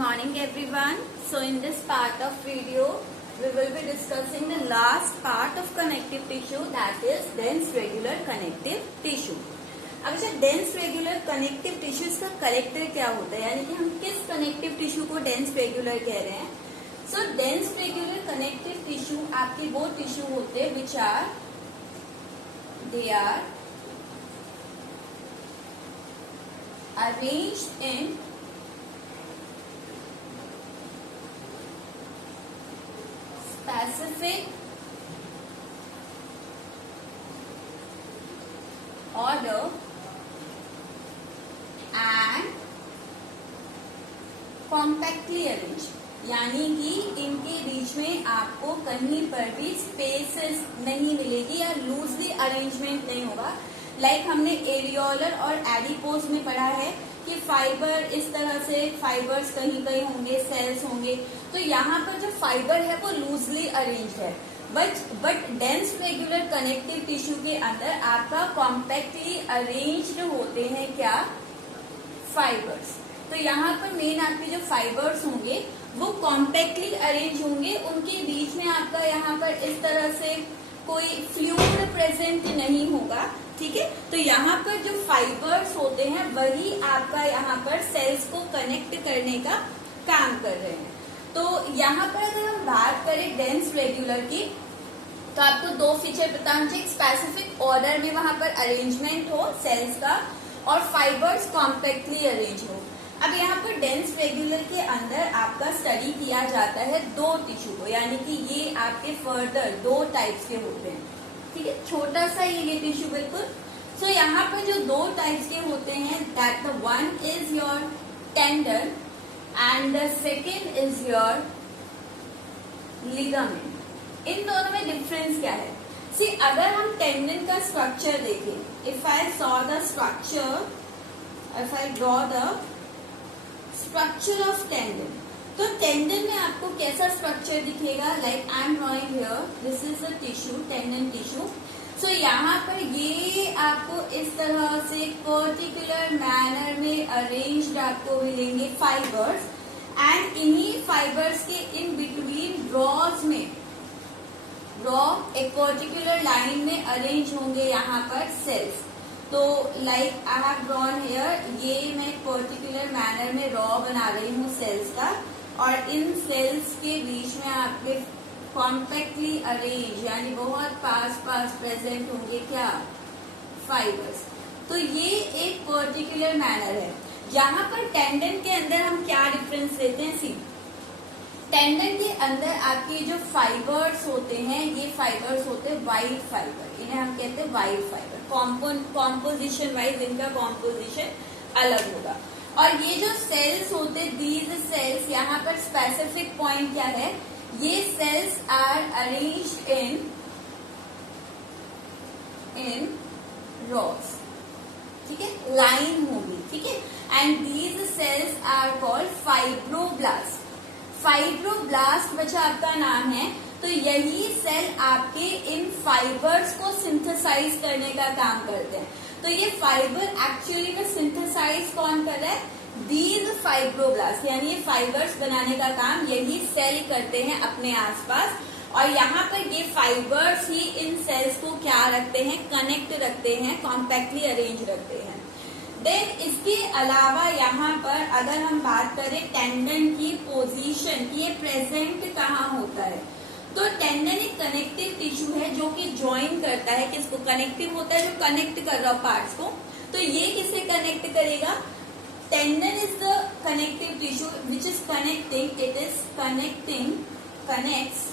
morning everyone. So in this part of video we will be discussing the last part of connective tissue, that is dense regular connective tissue. अब अच्छा dense regular connective tissue, इसका collector क्या होता है, यानी कि हम किस कनेक्टिव टिश्यू को डेंस रेगुलर कह रहे हैं. सो डेंस रेगुलर कनेक्टिव टिश्यू आपके वो टिश्यू होते हैं which are arranged in specific order and compactly arranged, यानी कि इनके बीच में आपको कहीं पर भी स्पेसेस नहीं मिलेगी या लूजली अरेंजमेंट नहीं होगा. लाइक हमने एरियोलर और एडिपोज में पढ़ा है कि फाइबर इस तरह से फाइबर्स कहीं कहीं होंगे, सेल्स होंगे. तो यहाँ पर जो फाइबर है वो लूजली अरेंज है. But dense regular connective tissue के अंदर आपका कॉम्पैक्टली अरेंज्ड होते हैं क्या, फाइबर्स. तो यहाँ पर मेन आपके जो फाइबर्स होंगे वो कॉम्पैक्टली अरेंज होंगे, उनके बीच में आपका यहाँ पर इस तरह से कोई फ्लूइड प्रेजेंट नहीं होगा. ठीक है, तो यहाँ पर जो फाइबर्स होते हैं वही आपका यहाँ पर सेल्स को कनेक्ट करने का काम कर रहे हैं. तो यहाँ पर अगर हम बात करें डेंस रेगुलर की, तो आपको दो फीचर पता होना चाहिए. स्पेसिफिक ऑर्डर में वहां पर अरेंजमेंट हो सेल्स का और फाइबर्स कॉम्पैक्टली अरेंज हो. अब यहाँ पर डेंस रेगुलर के अंदर आपका स्टडी किया जाता है दो टिश्यू को, यानी कि ये आपके फर्दर दो टाइप्स के होते हैं. ठीक है, छोटा सा ये टिश्यू बिल्कुल. सो यहाँ पर जो दो टाइप्स के होते हैं, that the one is your tendon and the second is your ligament. इन दोनों में डिफरेंस क्या है? सी, अगर हम टेंडन का स्ट्रक्चर देखें, if I saw the structure, if I draw the structure of tendon, तो टेंडन में आपको कैसा स्ट्रक्चर दिखेगा? Like I am drawing here, this is the tissue, tendon tissue. So यहाँ पर ये आपको इस तरह से पर्टिकुलर मैनर में अरेंज्ड आपको मिलेंगे फाइबर्स, एंड इन्हीं फाइबर्स के इन बिटवीन ड्रॉज में ड्रॉ एक पर्टिकुलर लाइन में अरेंज होंगे यहाँ पर सेल्स. तो like I have drawn here, ये मैं पर्टिकुलर मैनर में रॉ बना रही हूँ सेल्स का, और इन सेल्स के बीच में आपके कॉम्पैक्टली अरेंज यानी बहुत पास प्रेजेंट होंगे क्या, फाइबर्स. तो ये एक पर्टिकुलर मैनर है. यहाँ पर टेंडन के अंदर हम क्या डिफरेंस लेते हैं? सी, टेंडन के अंदर आपके जो फाइबर्स होते हैं, ये फाइबर्स होते हैं वाइड फाइबर, इन्हें हम कहते हैं वाइड फाइबर. कॉम्पोजिशन वाइज इनका कॉम्पोजिशन अलग होगा. और ये जो सेल्स होते, दीज सेल्स, यहाँ पर स्पेसिफिक पॉइंट क्या है, ये cells are arranged in rows. ठीक है, लाइन होगी. ठीक है, and these cells are called fibroblast. Fibroblast बच्चा आपका नाम है. तो यही सेल आपके इन फाइबर्स को सिंथेसाइज करने का काम करते हैं. तो ये फाइबर एक्चुअली में सिंथेसाइज कौन कर रहा है? दीज फाइब्रोब्लास्ट, यानी ये फाइबर्स बनाने का काम यही सेल करते हैं अपने आसपास. और यहाँ पर ये फाइबर्स ही इन सेल्स को क्या रखते हैं, कनेक्ट रखते हैं, कॉम्पैक्टली अरेंज रखते हैं. देन इसके अलावा यहाँ पर अगर हम बात करें टेंडन की पोजीशन की, ये प्रेजेंट कहाँ होता है, तो टेंडन एक कनेक्टिव टिश्यू है जो कि ज्वाइन करता है, किसको, कनेक्टिव होता है जो कनेक्ट कर रहा है पार्ट्स को. तो ये किसे कनेक्ट करेगा? Tendon is the connective tissue which is connecting, it is connects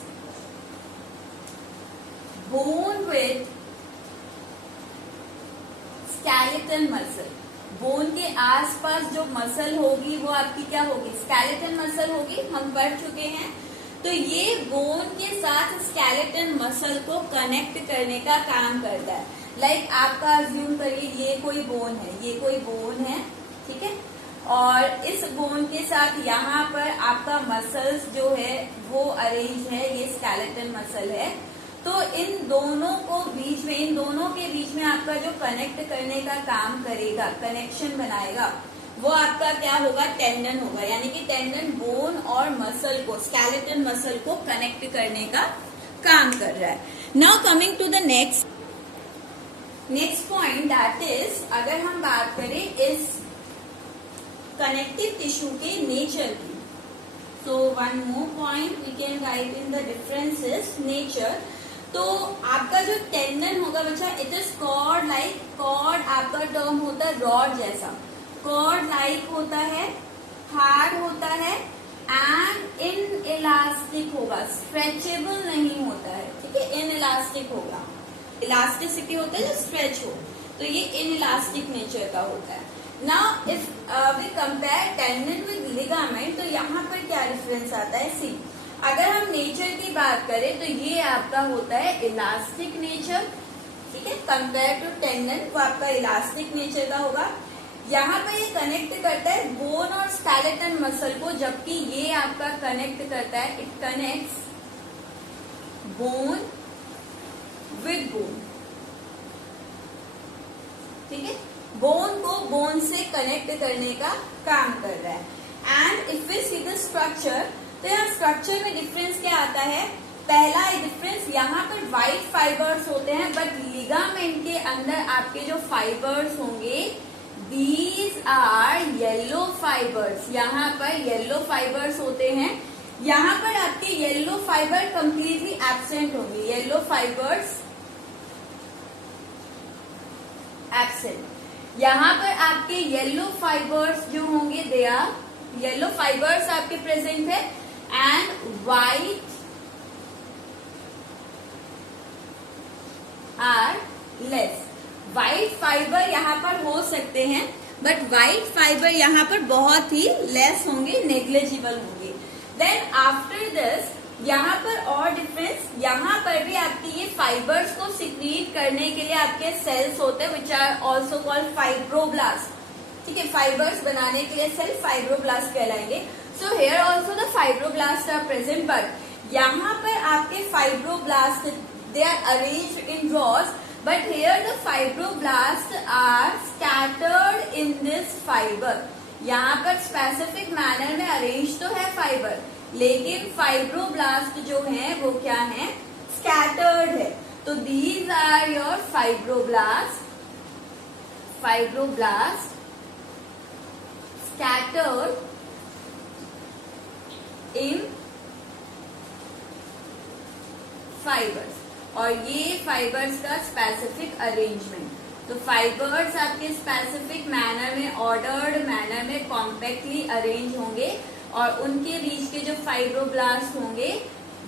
bone with skeletal muscle. Bone के आसपास जो मसल होगी वो आपकी क्या होगी, स्केलेटल मसल होगी, हम पढ़ चुके हैं. तो ये बोन के साथ स्केलेटन मसल को कनेक्ट करने का काम करता है. लाइक आपका अज्यूम करिए ये कोई बोन है, ये कोई बोन है. ठीक है, और इस बोन के साथ यहाँ पर आपका मसल्स जो है वो अरेंज है, ये स्केलेटन मसल है. तो इन दोनों को बीच में, इन दोनों के बीच में आपका जो कनेक्ट करने का काम करेगा, कनेक्शन बनाएगा, वो आपका क्या होगा, टेंडन होगा, यानी कि टेंडन बोन और मसल को, स्केलेटन मसल को कनेक्ट करने का काम कर रहा है। Now coming to the next point, that is, अगर हम बात करें इस कनेक्टिव टिश्यू के नेचर की, so one more point we can write in the differences nature। तो आपका जो टेंडन होगा बच्चा, it is cord like, cord आपका टर्म होता है रॉड जैसा, कॉर्ड लाइक होता है, हार्ड होता है एंड इन इलास्टिक होगा, स्ट्रेचेबल नहीं होता है, ठीक है, इन इलास्टिक होगा, इलास्टिसिटी होता है जो स्ट्रेच हो, तो ये इन इलास्टिक नेचर का होता है। Now if we compare tendon with ligament, तो यहाँ पर क्या डिफरेंस आता है, सी, अगर हम नेचर की बात करें तो ये आपका होता है इलास्टिक नेचर, ठीक है, कंपेयर टू टेंडन, वो आपका इलास्टिक नेचर का होगा। यहाँ पर ये कनेक्ट करता है बोन और स्केलेटन मसल को, जबकि ये आपका कनेक्ट करता है, it connects bone with bone, ठीक है, बोन को बोन से कनेक्ट करने का काम कर रहा है। And if we see the structure, तो यहाँ स्ट्रक्चर में डिफरेंस क्या आता है, पहला डिफरेंस, यहाँ पर व्हाइट फाइबर्स होते हैं, बट लिगामेंट के अंदर आपके जो फाइबर्स होंगे, दीज आर येलो फाइबर्स, यहाँ पर येलो फाइबर्स होते हैं, यहाँ पर आपके येलो फाइबर कंप्लीटली एब्सेंट होंगे, येलो फाइबर्स एब्सेंट, यहाँ पर आपके येलो फाइबर्स जो होंगे, दे आर, येलो फाइबर्स आपके प्रेजेंट है, and white are less, white fiber यहाँ पर हो सकते हैं, बट व्हाइट फाइबर यहाँ पर बहुत ही लेस होंगे, नेग्लिजिबल होंगे। देन आफ्टर दिस, यहाँ पर और डिफरेंस, यहाँ पर भी आपके ये फाइबर्स को सिक्रीट करने के लिए आपके सेल्स होते हैं, which are also called fibroblast, ठीक है, फाइबर्स बनाने के लिए सेल फाइब्रोब्लास्ट कहलाएंगे। So here also the fibroblast are present, but यहाँ पर आपके fibroblast, they are arranged in rows, but here the fibroblast are scattered in this fibre, यहाँ पर स्पेसिफिक मैनर में अरेंज तो है फाइबर, लेकिन फाइब्रोब्लास्ट जो है वो क्या है, स्कैटर्ड है। तो these are your fibroblast scattered in fibers, और ये फाइबर्स का स्पेसिफिक अरेंजमेंट, तो फाइबर्स आपके स्पेसिफिक मैनर में, ऑर्डर्ड मैनर में कॉम्पैक्टली अरेंज होंगे, और उनके बीच के जो फाइब्रोब्लास्ट होंगे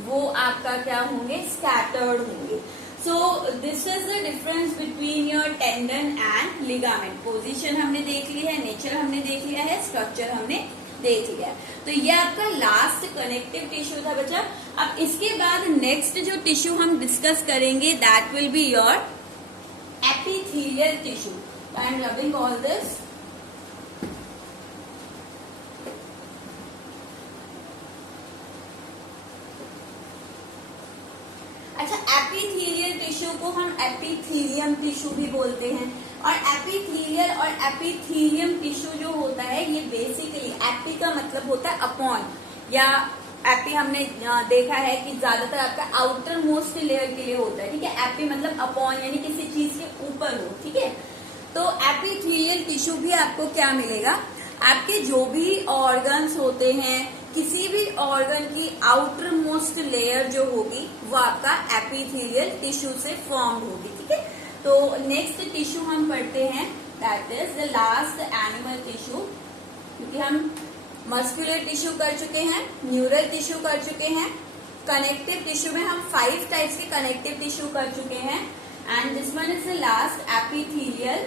वो आपका क्या होंगे, स्कैटर्ड होंगे। So this is the difference between your tendon and ligament. Position हमने देख ली है, नेचर हमने देख लिया है, स्ट्रक्चर हमने देख लिया है। तो ये आपका लास्ट कनेक्टिव टिश्यू था बच्चा। अब इसके बाद नेक्स्ट जो टिश्यू हम डिस्कस करेंगे, that will be your epithelial tissue. I am rubbing all this. अच्छा, एपिथेलियल टिश्यू को हम एपिथेलियम टिश्यू भी बोलते हैं, और एपिथेलियल और एपिथेलियम टिश्यू जो होता है ये बेसिकली, एपी का मतलब होता है अपॉन, या एपी हमने देखा है कि ज्यादातर आपका आउटर मोस्ट लेयर के लिए होता है, ठीक है, एपी मतलब अपॉन यानी किसी चीज के ऊपर हो, ठीक है। तो एपिथेलियल टिश्यू भी आपको क्या मिलेगा, आपके जो भी ऑर्गन्स होते हैं, किसी भी ऑर्गन की आउटर मोस्ट लेयर जो होगी वो आपका एपिथेलियल टिश्यू से फॉर्म होगी, ठीक है। तो नेक्स्ट टिश्यू हम पढ़ते हैं, that is the last animal tissue, क्योंकि हम मस्कुलर टिश्यू कर चुके हैं, न्यूरल टिश्यू कर चुके हैं, कनेक्टिव टिश्यू में हम 5 टाइप्स के कनेक्टिव टिश्यू कर चुके हैं, and this one is the last epithelial,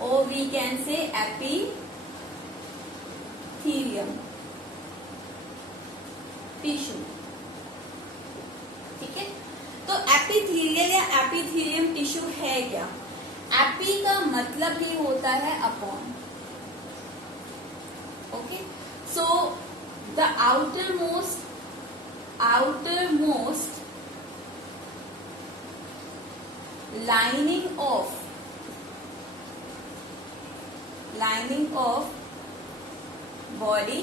और we can say epithelium tissue, ठीक है। तो एपिथेलियल या एपिथेलियम टिश्यू है क्या, एपी का मतलब ही होता है upon, okay. So the outer most lining of body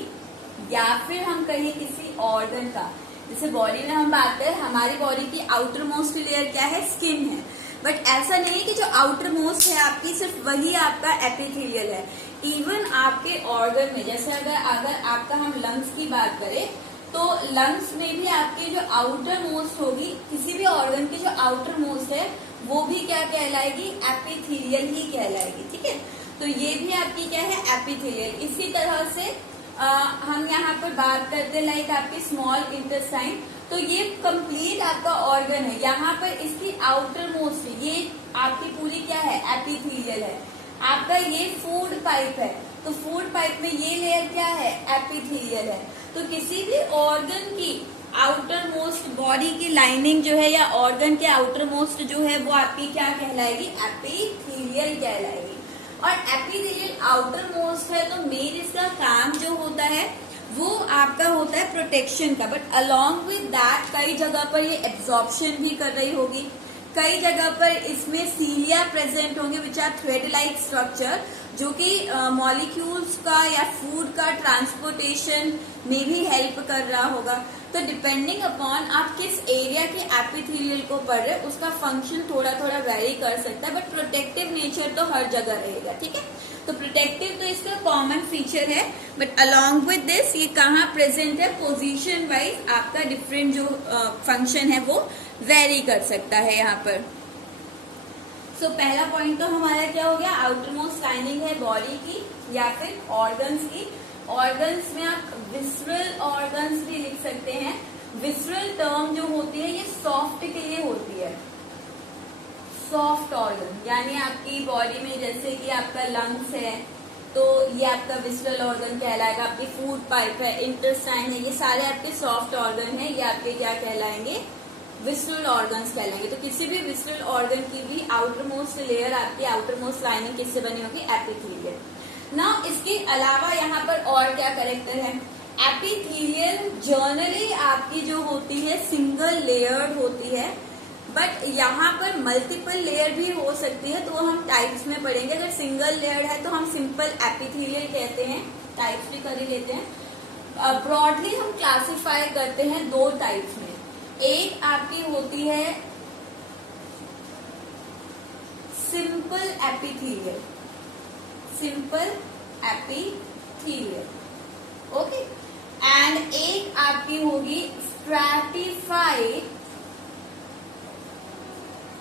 या फिर हम कहें किसी ऑर्गन का। जैसे बॉडी में हम बात करें, हमारी बॉडी की आउटर मोस्ट लेयर क्या है, स्किन है। बट ऐसा नहीं है कि जो आउटर मोस्ट है आपकी सिर्फ वही आपका एपिथेलियल है। इवन आपके ऑर्गन में, जैसे अगर आपका हम लंग्स की बात करें तो लंग्स में भी आपकी जो आउटर मोस्ट होगी, किसी भी ऑर्गन की जो आउटर मोस्ट है वो भी क्या कहलाएगी, एपिथेलियल ही कहलाएगी। ठीक है, तो ये भी आपकी क्या है, एपिथेलियल। इसी तरह से हम यहाँ पर बात करते हैं लाइक आपकी स्मॉल इंटेस्टाइन, तो ये कंप्लीट आपका ऑर्गन है। यहाँ पर इसकी आउटर मोस्ट, ये आपकी पूरी क्या है, एपिथेलियल है। आपका ये फूड पाइप है, तो फूड पाइप में ये लेयर क्या है, एपिथेलियल है। तो किसी भी ऑर्गन की आउटर मोस्ट बॉडी की लाइनिंग जो है या ऑर्गन के आउटर मोस्ट जो है वो आपकी क्या कहलाएगी, एपिथेलियल कहलाएगी। और एपिथेलियल आउटर मोस्ट है तो मेन इसका काम जो होता है वो आपका होता है प्रोटेक्शन का। बट अलोंग विद दैट कई जगह पर ये एब्जॉर्प्शन भी कर रही होगी, कई जगह पर इसमें सीलिया प्रेजेंट होंगे which are thread like structure, जो कि मॉलिक्यूल्स का या फूड का ट्रांसपोर्टेशन में भी हेल्प कर रहा होगा। तो डिपेंडिंग अपॉन आप किस एरिया के एपिथेलियल को पढ़ रहे हैं उसका फंक्शन थोड़ा थोड़ा वेरी कर सकता है, बट प्रोटेक्टिव नेचर तो हर जगह रहेगा। ठीक है, तो प्रोटेक्टिव तो इसका कॉमन फीचर है, बट अलोंग विद दिस ये कहाँ प्रेजेंट है, पोजीशन वाइज आपका डिफरेंट जो फंक्शन है वो वेरी कर सकता है यहाँ पर। सो पहला पॉइंट तो हमारा क्या हो गया, आउटर मोस्ट लाइनिंग है बॉडी की या फिर ऑर्गन्स की। ऑर्गन्स में आप विसरल ऑर्गन्स भी लिख सकते हैं। विसरल टर्म जो होती है ये सॉफ्ट के लिए होती है, सॉफ्ट ऑर्गन, यानी आपकी बॉडी में जैसे कि आपका लंग्स है तो ये आपका विसरल ऑर्गन कहलाएगा, आपकी फूड पाइप है, इंटेस्टाइन है, ये सारे आपके सॉफ्ट ऑर्गन है, ये आपके क्या कहलाएंगे, विसरल ऑर्गन्स कहलाएंगे। तो किसी भी विसरल ऑर्गन की भी आउटर मोस्ट लेयर आपकी आउटर मोस्ट लाइनिंग किससे बनी होगी, एपिथेलियल। ना इसके अलावा यहाँ पर और क्या कैरेक्टर है, एपिथेलियल जनरली आपकी जो होती है सिंगल लेयर्ड होती है, बट यहाँ पर मल्टीपल लेयर भी हो सकती है, तो वो हम टाइप्स में पढ़ेंगे। अगर सिंगल लेयर है तो हम सिंपल एपिथेलियल कहते हैं, टाइप्स भी कर ही लेते हैं। ब्रॉडली हम क्लासिफाई करते हैं दो टाइप्स में। एक आपकी होती है simple epithelial, simple epithelial, okay, and एक आपकी होगी स्ट्रैटिफाइड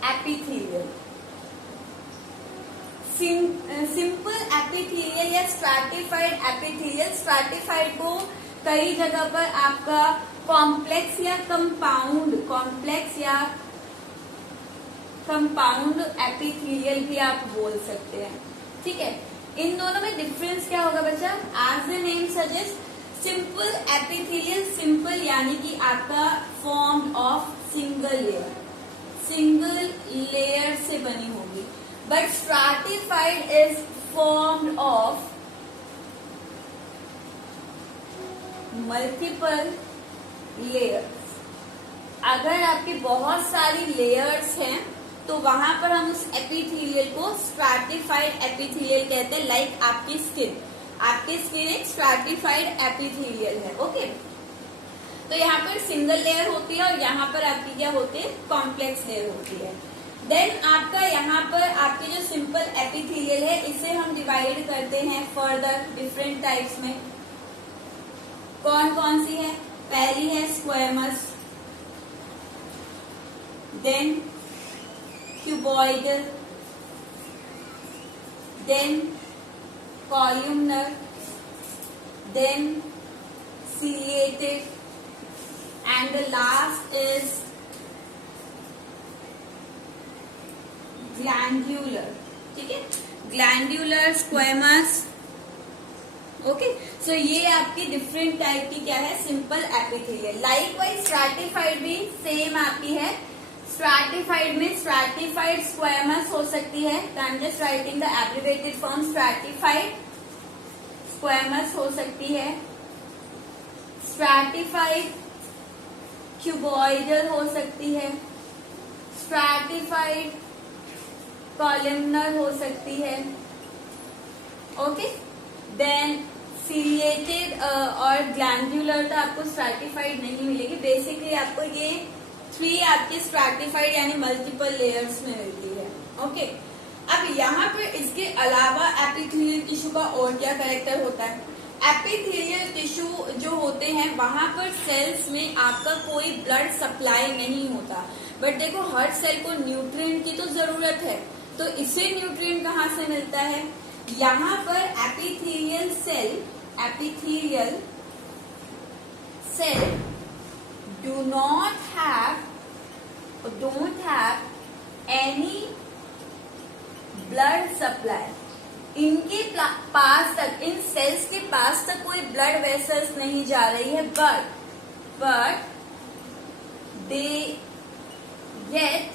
एपिथेलियल। सिंपल एपिथेलियल या स्ट्रैटिफाइड एपिथेलियल, स्ट्रैटिफाइड को कई जगह पर आपका कॉम्प्लेक्स या कंपाउंड, कॉम्प्लेक्स या कंपाउंड एपिथेलियल भी आप बोल सकते हैं। ठीक है, इन दोनों में डिफरेंस क्या होगा बच्चा, as the name suggest, simple epithelial, simple यानी कि आपका form of single layer, single layer से बनी होगी, but stratified is formed of multiple layers. अगर आपकी बहुत सारी लेयर्स हैं तो वहां पर हम उस एपिथेलियल को स्ट्रैटिफाइड एपिथेलियल कहते हैं। लाइक आपकी स्किन, आपकी स्किन एक स्ट्रैटिफाइड एपिथेलियल है, ओके। तो यहाँ पर सिंगल लेयर होती है और यहाँ पर आपकी क्या होती है, कॉम्प्लेक्स लेयर होती है। देन आपका यहाँ पर आपकी जो सिंपल एपिथेलियल है इसे हम डिवाइड करते हैं फर्दर डिफरेंट टाइप्स में। कौन कौन सी है, पहली है squamous, then cuboidal, then columnar, then ciliated, and the last is glandular। ठीक है, ग्लैंड्यूलर, स्क्वेमस, ओके। सो ये आपकी डिफरेंट टाइप की क्या है, सिंपल एपिथेलियल। लाइकवाइज स्ट्रैटिफाइड भी सेम आपकी है। स्ट्रैटिफाइड में स्ट्रैटिफाइड स्क्वेमस हो सकती है, तो आई am just writing the abbreviated form, stratified squamous हो सकती है, स्ट्रैटिफाइड क्यूबॉइडल हो सकती है, स्ट्रैटिफाइड कॉलमनर हो सकती है, ओके। देन सीलिएटेड और ग्लैंड्यूलर तो आपको स्ट्रैटिफाइड नहीं मिलेगी। बेसिकली आपको ये 3 आपके स्ट्रैटिफाइड यानी मल्टीपल लेयर्स में मिलती है। ओके, अब यहाँ पर इसके अलावा एपिथेलियल टिश्यू का और क्या कैरेक्टर होता है? एपिथेलियल टिश्यू जो होते हैं वहां पर सेल्स में आपका कोई ब्लड सप्लाई नहीं होता, बट देखो हर सेल को न्यूट्रिएंट की तो जरूरत है, तो इसे न्यूट्रिएंट कहाँ से मिलता है? यहाँ पर epithelial cell don't have any blood supply. इनके पास तक, इन सेल्स के पास तक कोई ब्लड वेसल्स नहीं जा रही है, but they get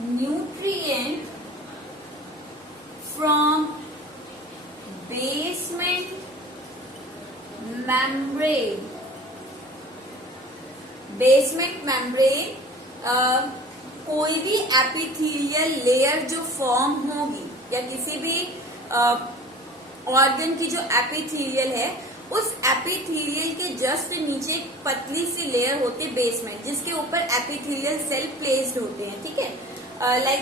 nutrient from basement membrane. Basement membrane कोई भी एपिथेलियल लेयर जो फॉर्म होगी या किसी भी ऑर्गन की जो एपिथेलियल है, उस एपिथेलियल के जस्ट नीचे एक पतली सी लेयर होती है बेसमेंट, जिसके ऊपर एपिथेलियल सेल प्लेस्ड होते हैं। ठीक है, like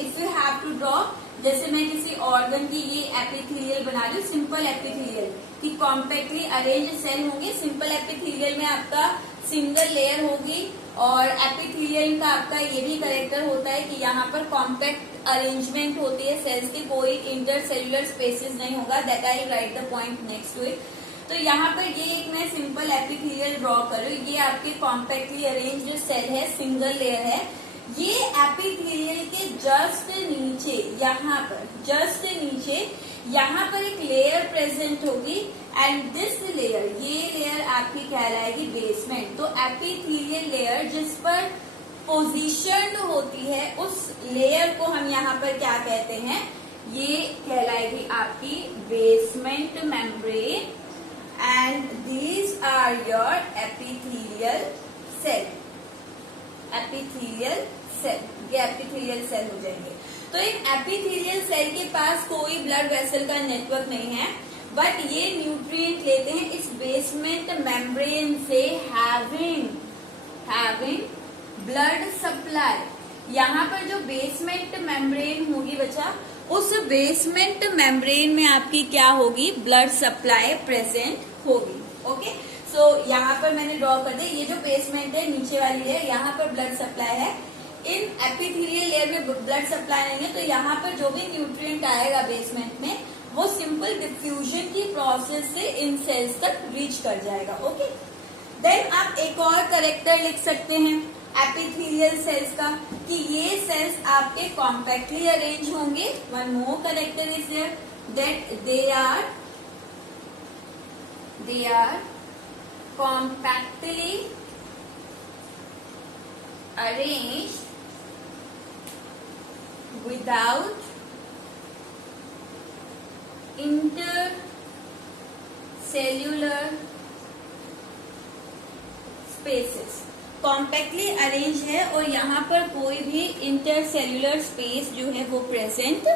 if you have to draw, जैसे मैं किसी ऑर्गन की ये एपिथेलियल बना रही हूँ, सिंपल एपिथेलियल की कॉम्पैक्टली अरेंज सेल होंगे। सिंपल एपिथेलियल में आपका सिंगल लेयर होगी, और एपिथेलियल का आपका ये भी कैरेक्टर होता है कि यहाँ पर कॉम्पैक्ट अरेंजमेंट होती है सेल्स की, कोई इंटरसेल्युलर स्पेसेस नहीं होगा। That I write the point next to it. तो यहाँ पर ये एक मैं सिंपल एपिथेलियल ड्रॉ कर रही हूँ। ये आपके कॉम्पैक्टली अरेंज जो सेल है, सिंगल लेयर है। ये एपिथेलियल के जस्ट नीचे, यहाँ पर एक लेयर प्रेजेंट होगी, एंड दिस लेयर, ये लेयर आपकी कहलाएगी बेसमेंट। तो एपिथेलियल लेयर जिस पर पोजीशन्ड होती है, उस लेयर को हम यहाँ पर क्या कहते हैं? ये कहलाएगी आपकी basement membrane, and these are your epithelial cell. ये एपिथेलियल सेल हो जाएंगे। तो एक एपिथेलियल सेल के पास कोई ब्लड वेसल का नेटवर्क नहीं है, बट ये न्यूट्रिएंट लेते हैं इस बेसमेंट मेम्ब्रेन से, हैविंग ब्लड सप्लाई। यहाँ पर जो बेसमेंट मेम्ब्रेन होगी बच्चा, उस बेसमेंट मेम्ब्रेन में आपकी क्या होगी? ब्लड सप्लाई प्रेजेंट होगी। ओके, सो यहाँ पर मैंने ड्रॉ कर दिया, ये जो बेसमेंट है नीचे वाली है, यहाँ पर ब्लड सप्लाई है। इन एपिथेलियल लेयर में ब्लड सप्लाई नहीं है, तो यहाँ पर जो भी न्यूट्रिएंट आएगा बेसमेंट में, वो सिंपल डिफ्यूजन की प्रोसेस से इन सेल्स तक रीच कर जाएगा। ओके, देन आप एक और कैरेक्टर लिख सकते हैं एपिथेलियल सेल्स का, कि ये सेल्स आपके कॉम्पैक्टली अरेंज होंगे। One more character is there, that they are compactly arranged without intercellular spaces। Compactly arrange है और यहाँ पर कोई भी इंटरसेल्युलर स्पेस जो है वो प्रेजेंट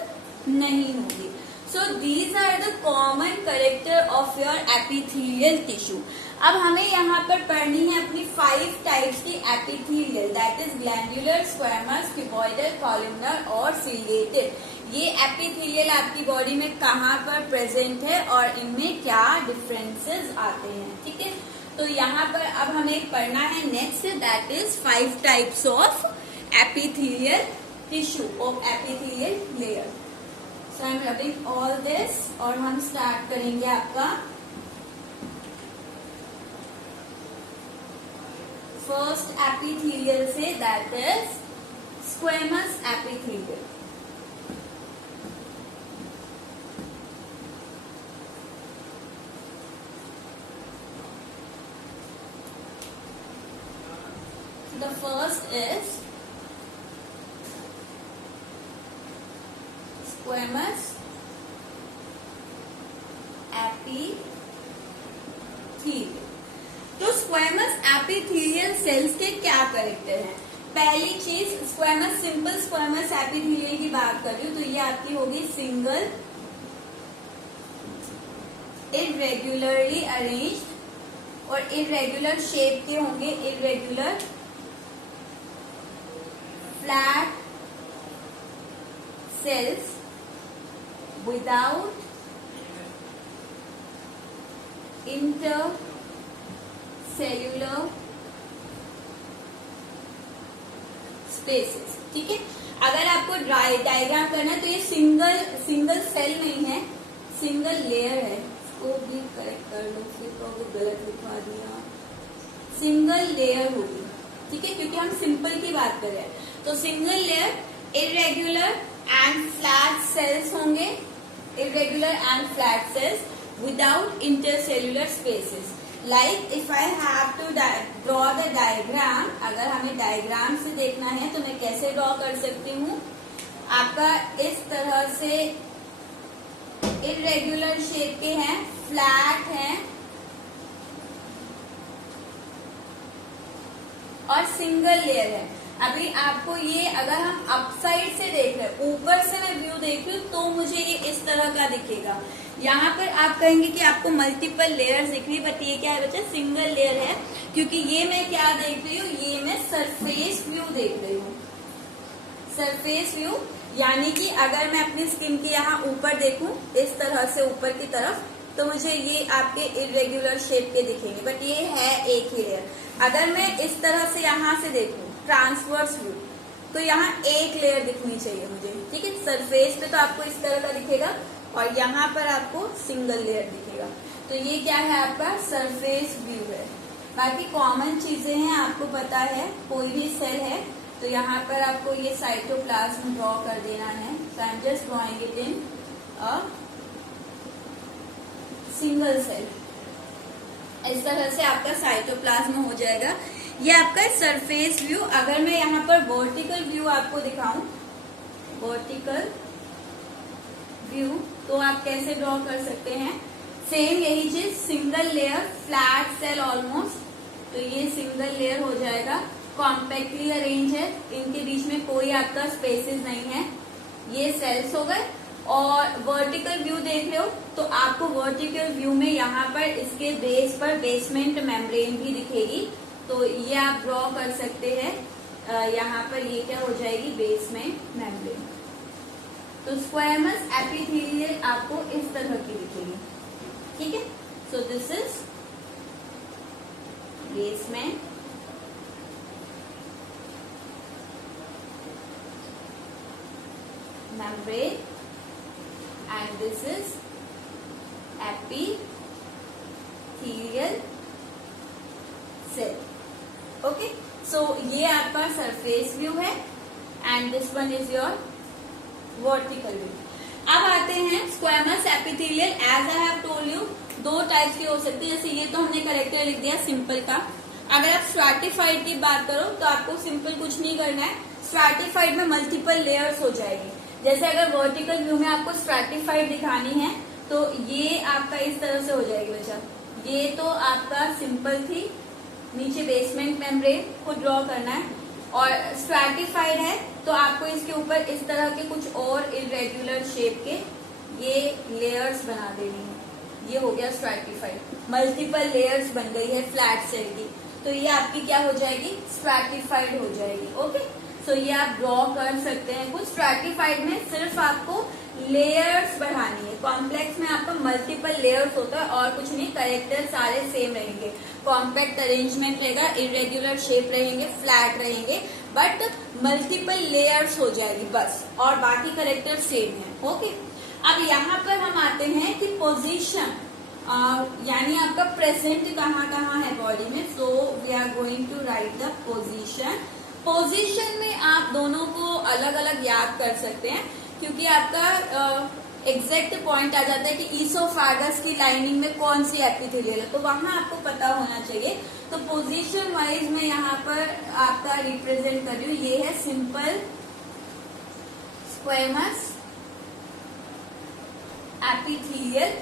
नहीं होगी। So these are the common character of your epithelial tissue। अब हमें यहाँ पर पढ़नी है अपनी 5 टाइप्स की epithelial, that is glandular, squamous, cuboidal, columnar और सीलिएटेड। ये एपिथेलियल आपकी बॉडी में कहाँ पर प्रेजेंट है और इनमें क्या डिफरेंसेस आते हैं। ठीक है, तो यहाँ पर अब हमें पढ़ना है next, that is 5 types of epithelial tissue of epithelial layer. So I M rubbing all this और हम स्टार्ट करेंगे आपका फर्स्ट एपिथेलियल से, that is squamous epithelial. The first is squamous epithelium। तो स्क्वैमस एपिथेलियल सेल्स के क्या character हैं? पहली चीज, स्क्वैमस, सिंपल स्क्वैमस एपिथेलियल की बात कर रही हूँ, तो ये आपकी होगी सिंगल इरेग्युलरली अरेंज्ड और इरेग्युलर शेप के होंगे, irregular flat cells without inter cellular spaces. ठीक है, अगर आपको डायग्राम करना है तो ये सिंगल सेल नहीं है, सिंगल लेयर है। इसको भी करेक्ट कर लो, फिर तो गलत लिखवा दिया, सिंगल लेयर होगी। ठीक है, क्योंकि हम सिंपल की बात कर रहे हैं। तो single layer irregular and flat cells होंगे, irregular and flat cells without intercellular spaces. Like if I have to draw the diagram, अगर हमें डायग्राम से देखना है तो मैं कैसे ड्रॉ कर सकती हूँ। आपका इस तरह से इरेग्युलर शेप के हैं, फ्लैट हैं और सिंगल लेयर है। अभी आपको ये अगर हम अपसाइड से देख रहे हैं, ऊपर से मैं व्यू देख रही हूँ तो मुझे ये इस तरह का दिखेगा। यहाँ पर आप कहेंगे कि आपको मल्टीपल लेयर्स दिख रही है, बट ये क्या है बच्चा, सिंगल लेयर है। क्योंकि ये मैं क्या देख रही हूँ, ये मैं सरफेस व्यू देख रही हूँ। सरफेस व्यू यानी कि अगर मैं अपनी स्किन की यहाँ ऊपर देखूं इस तरह से ऊपर की तरफ, तो मुझे ये आपके इरेग्युलर शेप के दिखेंगे, बट ये है एक ही लेयर। अगर मैं इस तरह से यहाँ से देखूं ट्रांसवर्स व्यू, तो यहाँ एक लेयर दिखनी चाहिए मुझे। ठीक है, सरफेस पे तो आपको इस तरह का दिखेगा और यहाँ पर आपको सिंगल लेयर दिखेगा। तो ये क्या है, आपका सरफेस व्यू है। बाकी कॉमन चीजें हैं, आपको पता है, कोई भी सेल है तो यहाँ पर आपको ये साइटोप्लाज्म ड्रॉ कर देना है। So I am just drawing it in a single cell. इस तरह से आपका साइटोप्लाज्म हो जाएगा। ये आपका सरफेस व्यू। अगर मैं यहाँ पर वर्टिकल व्यू आपको दिखाऊं, वर्टिकल व्यू, तो आप कैसे ड्रॉ कर सकते हैं, सेम यही चीज, single layer flat cell almost. तो ये सिंगल लेयर हो जाएगा, कॉम्पैक्टली अरेंज है, इनके बीच में कोई आपका स्पेसेस नहीं है, ये सेल्स हो गए। और वर्टिकल व्यू देख रहे हो तो आपको वर्टिकल व्यू में यहाँ पर इसके बेस पर बेसमेंट मेम्ब्रेन भी दिखेगी। तो ये आप ड्रॉ कर सकते हैं। यहाँ पर ये क्या हो जाएगी, बेसमेंट मेम्ब्रेन। तो स्क्वैमस एपिथेलियल आपको इस तरह की दिखेगी। ठीक है, so this is basement membrane and this is epithelial cell. Okay, so ये आपका सरफेस व्यू है and this one is your vertical view. अब आते हैं squamous epithelial. As I have told you, दो टाइप्स के हो सकते हैं। जैसे ये तो हमने करेक्टर लिख दिया सिंपल का। अगर आप स्ट्रैटिफाइड की बात करो तो आपको सिंपल कुछ नहीं करना है, स्ट्रैटिफाइड में मल्टीपल लेयर्स हो जाएगी। जैसे अगर वर्टिकल व्यू में आपको स्ट्रैटिफाइड दिखानी है तो ये आपका इस तरह से हो जाएगी बच्चा। ये तो आपका सिंपल थी, नीचे बेसमेंट मेम्ब्रेन को ड्रॉ करना है। और स्ट्रैटिफाइड है तो आपको इसके ऊपर इस तरह के कुछ और इरेग्युलर शेप के ये लेयर्स बना देनी है। ये हो गया स्ट्रैटिफाइड, मल्टीपल लेयर्स बन गई है फ्लैट सेल की। तो ये आपकी क्या हो जाएगी, स्ट्रैटिफाइड हो जाएगी। ओके, सो ये आप ड्रॉ कर सकते हैं। कुछ स्ट्रैटिफाइड में सिर्फ आपको लेयर्स बढ़ानी है, कॉम्प्लेक्स में आपका मल्टीपल लेयर्स होता है और कुछ नहीं, कैरेक्टर सारे सेम रहेंगे, कॉम्पैक्ट अरेंजमेंट रहेगा, इरेग्युलर शेप रहेंगे, फ्लैट रहेंगे, बट मल्टीपल लेयर्स हो जाएगी बस, और बाकी कैरेक्टर सेम है। ओके, अब यहाँ पर हम आते हैं कि पोजीशन, यानी आपका प्रेजेंट कहाँ कहाँ है बॉडी में। So we are going to write the position. Position में आप दोनों को अलग अलग याद कर सकते हैं, क्योंकि आपका एग्जैक्ट पॉइंट आ जाता है कि ईसोफेगस की लाइनिंग में कौन सी एपिथेलियल है, तो वहां आपको पता होना चाहिए। तो पोजीशन वाइज में यहाँ पर आपका रिप्रेजेंट कर रही हूँ, ये है सिंपल स्क्वेमस एपिथेलियल,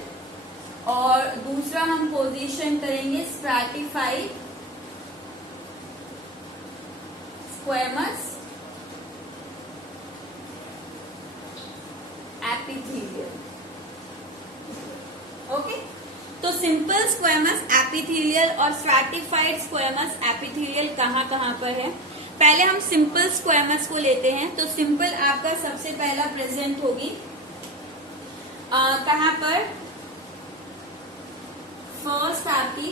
और दूसरा हम पोजीशन करेंगे स्ट्रैटिफाइड स्क्वेमस एपिथेलियल। ओके, तो सिंपल स्क्वेमस एपिथेलियल और स्ट्रैटिफाइड स्क्वेमस एपिथेलियल कहाँ कहाँ पर है? पहले हम सिंपल स्क्वेमस को लेते हैं। तो सिंपल आपका सबसे पहला प्रेजेंट होगी कहाँ पर? फर्स्ट आपकी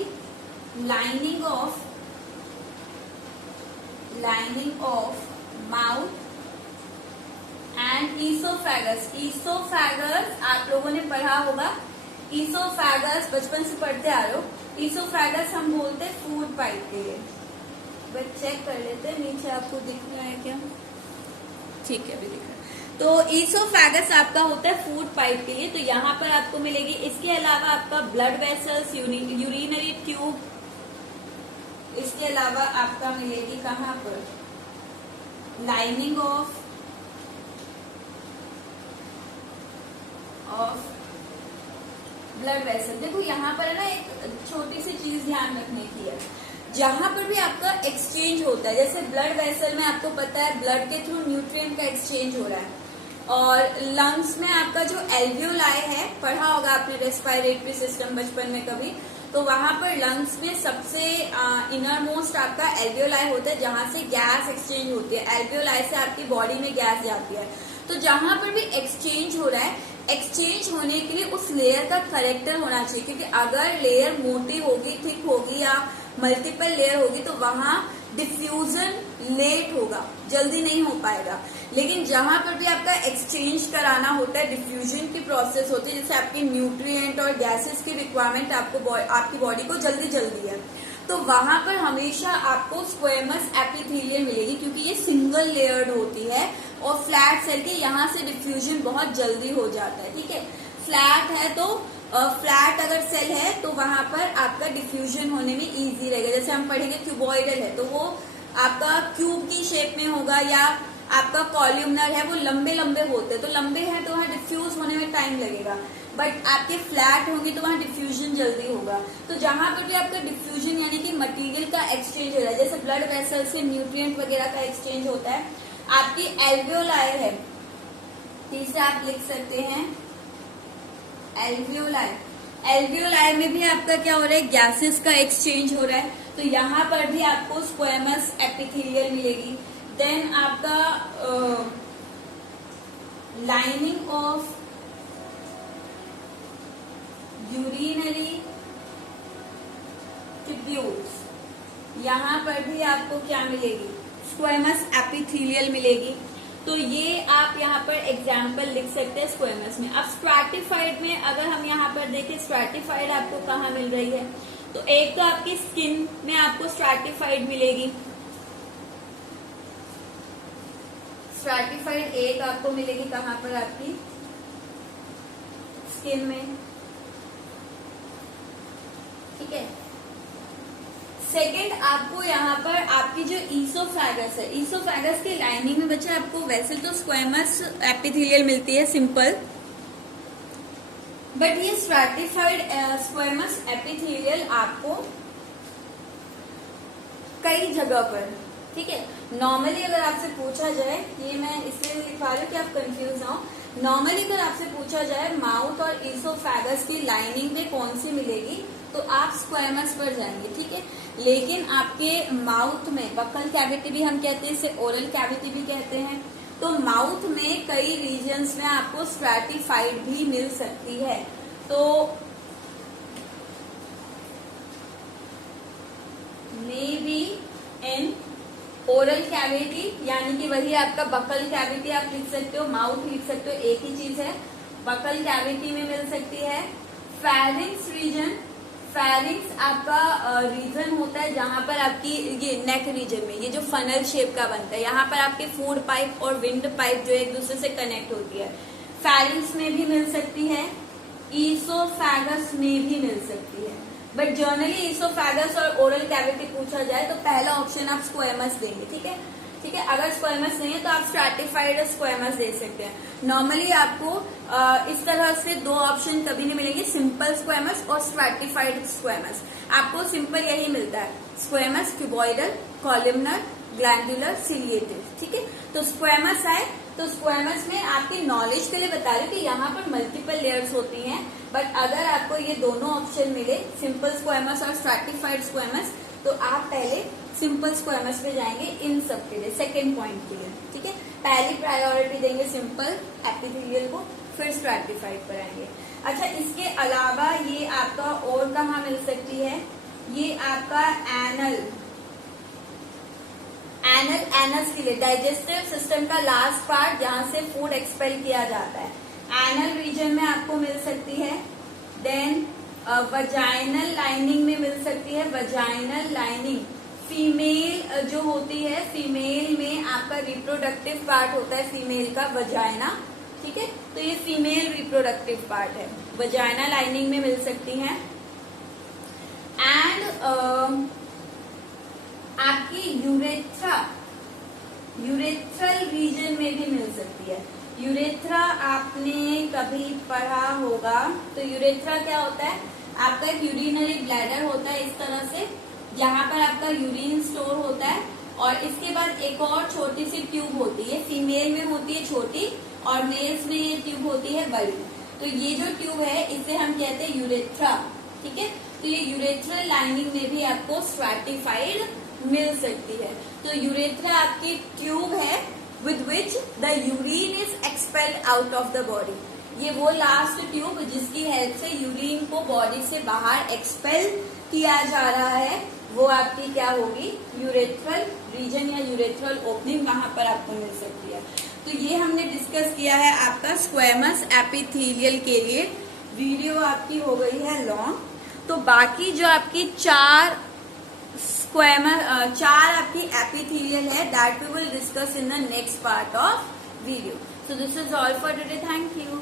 lining of mouth and oesophagus. Oesophagus आप लोगों ने पढ़ा होगा, ईसोफेगस बचपन से पढ़ते आ रहे हो। ईसोफेगस हम बोलते हैं फूड पाइप के लिए। बस चेक कर लेते हैं नीचे आपको दिख रहा है क्या? ठीक है, अभी दिख रहा है। तो ईसोफेगस आपका होता है फूड पाइप के लिए, तो यहाँ पर आपको मिलेगी। इसके अलावा आपका ब्लड वेसल्स, यूरिनरी ट्यूब, इसके अलावा आपका मिलेगी कहाँ पर? Lining of blood vessel. देखो यहाँ पर है ना, एक छोटी सी चीज ध्यान रखने की है। जहां पर भी आपका एक्सचेंज होता है, जैसे ब्लड वेसल में आपको पता है ब्लड के थ्रू न्यूट्रिएंट का एक्सचेंज हो रहा है, और लंग्स में आपका जो एल्वियोलाई है, पढ़ा होगा आपने रेस्पिरेटरी सिस्टम बचपन में कभी, तो वहां पर लंग्स में सबसे इनर मोस्ट आपका एल्वियोलाई होता है, जहां से गैस एक्सचेंज होती है। एल्वियोलाई से आपकी बॉडी में गैस जाती है। तो जहां पर भी एक्सचेंज हो रहा है, एक्सचेंज होने के लिए उस लेयर का करेक्टर होना चाहिए, क्योंकि अगर लेयर मोटी होगी, थिक होगी या मल्टीपल लेयर होगी तो वहां डिफ्यूजन लेट होगा, जल्दी नहीं हो पाएगा। लेकिन जहां पर भी आपका एक्सचेंज कराना होता है, डिफ्यूजन की प्रोसेस होती है, जैसे आपकी न्यूट्रिएंट और गैसेस की रिक्वायरमेंट आपकी बॉडी को जल्दी है, तो वहां पर हमेशा आपको स्क्वेमस एपिथेलियम मिलेगी, क्योंकि ये सिंगल लेयर्ड होती है और फ्लैट सेल के यहाँ से डिफ्यूजन बहुत जल्दी हो जाता है। ठीक है, फ्लैट है तो फ्लैट अगर सेल है तो वहां पर आपका डिफ्यूजन होने में इजी रहेगा। जैसे हम पढ़ेंगे क्यूबॉइडल है तो वो आपका क्यूब की शेप में होगा, या आपका कॉल्यूमनर है वो लंबे लंबे होते हैं, तो लंबे हैं तो वहाँ डिफ्यूज होने में टाइम लगेगा। बट आपके फ्लैट होंगे तो वहाँ डिफ्यूजन जल्दी होगा। तो जहां पर भी आपका डिफ्यूजन यानी कि मटेरियल का एक्सचेंज हो रहा है, जैसे ब्लड वेसल से न्यूट्रिएंट वगैरह का एक्सचेंज होता है, आपकी एल्वियोलाई है, तीसरे आप लिख सकते हैं एल्वियोलाई। एल्वियोलाई में भी आपका क्या हो रहा है? गैसेस का एक्सचेंज हो रहा है, तो यहाँ पर भी आपको स्क्वेमस एपिथेलियल मिलेगी। देन आपका लाइनिंग ऑफ यूरिनरी ट्यूब्यूल्स, यहाँ पर भी आपको क्या मिलेगी? स्क्वेमस एपिथेलियल मिलेगी। तो ये आप यहाँ पर एग्जाम्पल लिख सकते हैं स्क्वेमस में। अब स्ट्रैटिफाइड में अगर हम यहाँ पर देखें, स्ट्रैटिफाइड आपको कहाँ मिल रही है? तो एक तो आपकी स्किन में आपको स्ट्रैटिफाइड मिलेगी, स्ट्रैटिफाइड एक आपको मिलेगी कहाँ पर? आपकी स्किन में। ठीक है, सेकेंड आपको यहाँ पर आपकी जो ईसोफेगस है, ईसोफेगस की लाइनिंग में बच्चे आपको वैसे तो स्क्वेमस एपिथेलियल मिलती है सिंपल, बट ये स्ट्रैटिफाइड स्क्वेमस एपिथेलियल आपको कई जगह पर, ठीक है। नॉर्मली अगर आपसे पूछा जाए, ये मैं इसलिए लिखवा रही हूँ कि आप कंफ्यूज ना हो, नॉर्मली अगर आपसे पूछा जाए माउथ और ईसोफेगस की लाइनिंग में कौन सी मिलेगी, तो आप स्क्वेमस पर जाएंगे, ठीक है। लेकिन आपके माउथ में बकल कैविटी भी हम कहते हैं, इसे ओरल कैविटी भी कहते हैं, तो माउथ में कई रीजन्स में आपको स्ट्रैटिफाइड भी मिल सकती है। तो may be in oral cavity, यानी कि वही आपका बकल कैविटी आप लिख सकते हो, माउथ लिख सकते हो, एक ही चीज है। बकल कैविटी में मिल सकती है। फेरिंक्स रीजन, फेरिंक्स आपका रीजन होता है जहां पर आपकी ये नेक रीजन में ये जो फनल शेप का बनता है, यहाँ पर आपके फूड पाइप और विंड पाइप जो एक दूसरे से कनेक्ट होती है, फेरिंक्स में भी मिल सकती है, ईसोफेगस में भी मिल सकती है। बट जनरली ईसोफेगस और ओरल कैविटी पूछा जाए तो पहला ऑप्शन आप स्क्वेमस देंगे, ठीक है, ठीक है। अगर स्क्वेमस नहीं है तो आप स्ट्रैटिफाइड स्क्वेमस दे सकते हैं। नॉर्मली आपको इस तरह से दो ऑप्शन कभी नहीं मिलेंगे, सिंपल स्क्वेमस और स्ट्रैटिफाइड स्क्वेमस। आपको सिंपल यही मिलता है, squamous, cuboidal, columnar, glandular, ciliated, ठीक है। तो स्क्वेमस है तो स्क्वेमस में आपकी नॉलेज के लिए बता रही हूँ कि यहाँ पर मल्टीपल लेयर्स होती हैं, बट अगर आपको ये दोनों ऑप्शन मिले, सिंपल स्क्वेमस और स्ट्रैटिफाइड स्क्वेमस, तो आप पहले सिंपल स्क्वेमस पे जाएंगे इन सब के लिए, सेकेंड पॉइंट के लिए, ठीक है। पहली प्रायोरिटी देंगे सिंपल एपिथेलियल को, फिर स्ट्रैटिफाइड पर आएंगे। अच्छा, इसके अलावा ये आपका और कहाँ मिल सकती है, ये आपका एनस के लिए, डाइजेस्टिव सिस्टम का लास्ट पार्ट जहां से फूड एक्सपेल किया जाता है, एनल रीजन में आपको मिल सकती है। देन वजाइनल लाइनिंग में मिल सकती है, वजाइनल लाइनिंग फीमेल जो होती है, फीमेल में आपका रिप्रोडक्टिव पार्ट होता है फीमेल का, वजाइना, ठीक है। तो ये फीमेल रिप्रोडक्टिव पार्ट है, वजाइना लाइनिंग में मिल सकती है। एंड आपकी यूरेथ्रल रीजन में भी मिल सकती है। यूरेथ्रा आपने कभी पढ़ा होगा, तो यूरेथ्रा क्या होता है, आपका एक यूरिनरी ब्लैडर होता है इस तरह से, जहां पर आपका यूरिन स्टोर होता है, और इसके बाद एक और छोटी सी ट्यूब होती है, फीमेल में होती है छोटी और मेल्स में ये ट्यूब होती है बड़ी। तो ये जो ट्यूब है इसे हम कहते हैं यूरेथ्रा, ठीक है। तो ये यूरेथ्रल लाइनिंग में भी आपको स्ट्रैटिफाइड मिल सकती है। तो यूरेथ्रा आपकी ट्यूब है with which the urine is expelled out of the body. ये वो लास्ट ट्यूब जिसकी हेल्प से यूरिन को बॉडी से बाहर एक्सपेल किया जा रहा है, वो आपकी क्या होगी, यूरेथ्रल रीजन या यूरेथ्रल ओपनिंग, वहां पर आपको मिल सकती है। तो ये हमने डिस्कस किया है आपका स्क्वेमस एपिथेलियल के लिए। वीडियो आपकी हो गई है लॉन्ग, तो बाकी जो आपकी चार आपकी एपिथेलियल है, that we will discuss in the next part of video. So this is all for today. Thank you.